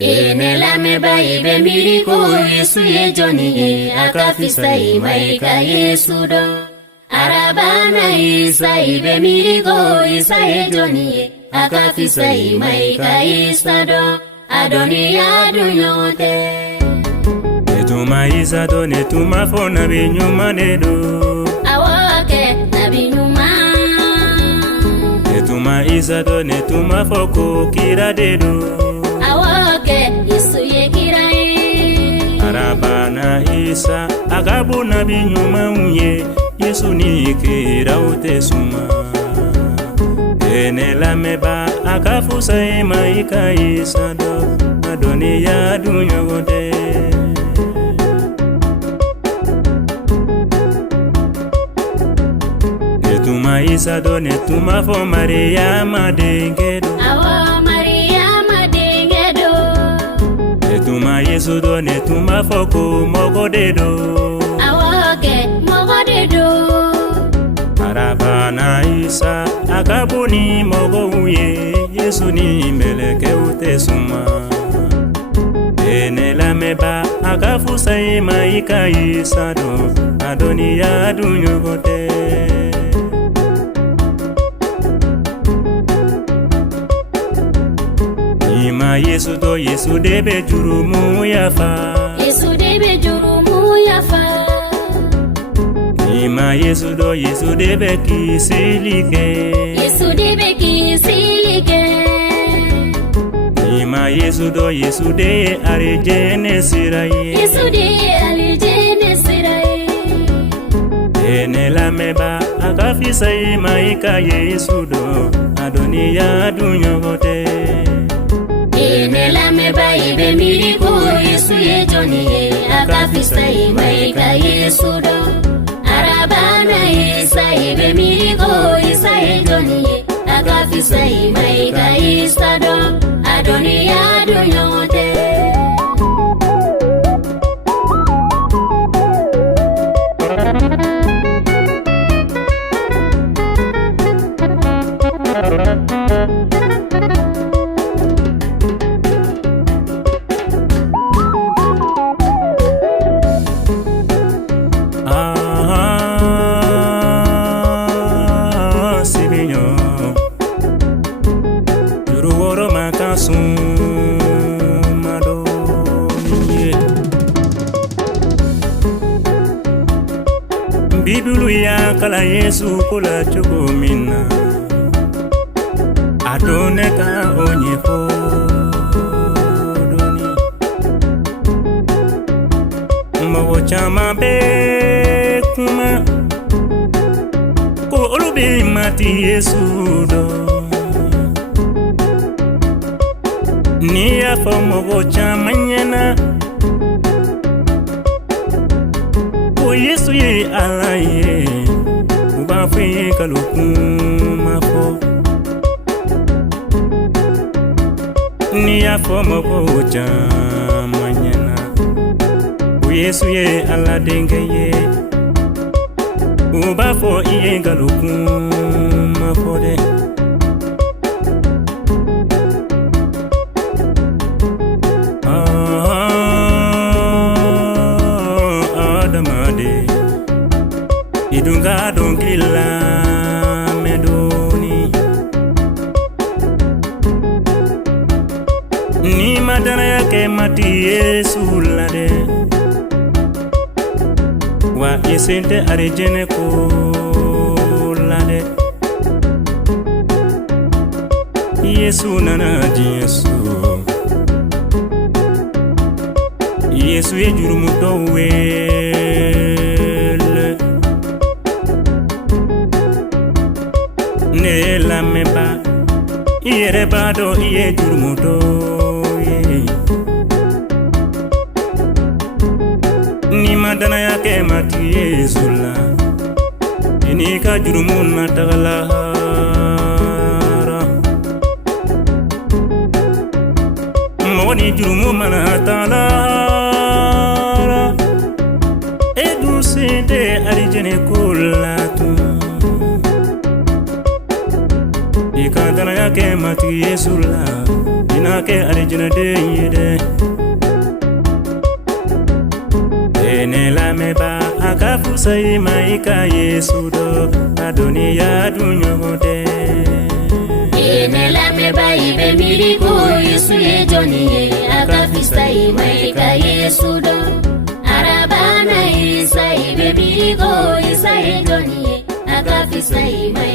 Enela meba ibe miriko Yesu ye joni akafisa imaika Yesu do. Arabana Isa ibe miriko Isa ye joni akafisa imaika Isa do. Adonia dunyote. Netuma Isa do netuma fo na binyuma nedo. Awake na binyuma. Netuma Isa do netuma fo ko kira dedo. Yesu ye kirai Arabana Isa agabu na binyuma unye Yesu ni kira utesuma Enela meba akafusa imaika Isa do Adonia dunyote Netuma Isa do netuma fo Maria madengedo Netuma Yesu do netuma foko mogo dedo Awake mogo dedo Arabana Isa akabuni mogo uye Yesu ni meleke utesuma Enela meba akafusa imaika Isa do Adonia dunyogote Yesu do Yesu debe jurumu yafa Yesu debe jurumu yafa Ima Yesu do Yesu debe kisilike Yesu debe kisilike Ima Yesu do Yesu de arijene siraye Yesu de arijene siraye Enela meba akafisa imaika Yesu do Adonia dunyogote Enela meba ibe miriko Yesu ye joni akafisa imaika Yesu do. Arabana Isa ibe miriko Isa ye joni akafisa imaika Isa do. Adonia dunyote. Bibulu ya kala Yesu kula chugumina Adoneka onyefo doni Mwago chama be kuma Ko olubi mati Yesu do Ni ya fo mwago chama nyena Yesu ye alaye ubafe kalukuma fo ni afo moko jamanyana Yesu ye aladenge ye ubafo iye kalukuma fo de Idunga dongila medoni Ni madana yake mati Yesu lade Wa isente arijene ko lade Yesu nanaji Yesu Yesu ye jurumu towe Ne la meba Iere bado iye jurumuto Ni madana yake mati Yezula Inika jurumun matagalara Mwani jurumu manatalara Edu sente arijene kulatu Ikadana yake mati Yesu la sinake arijina deyide ene lameba akafusa imaika Yesu do adoniya dunyode ene lameba ibe miriko Yesu yejoniye akafisa imaika Yesu do arabana isa ibe miriko isa yejoniye akafisa imaika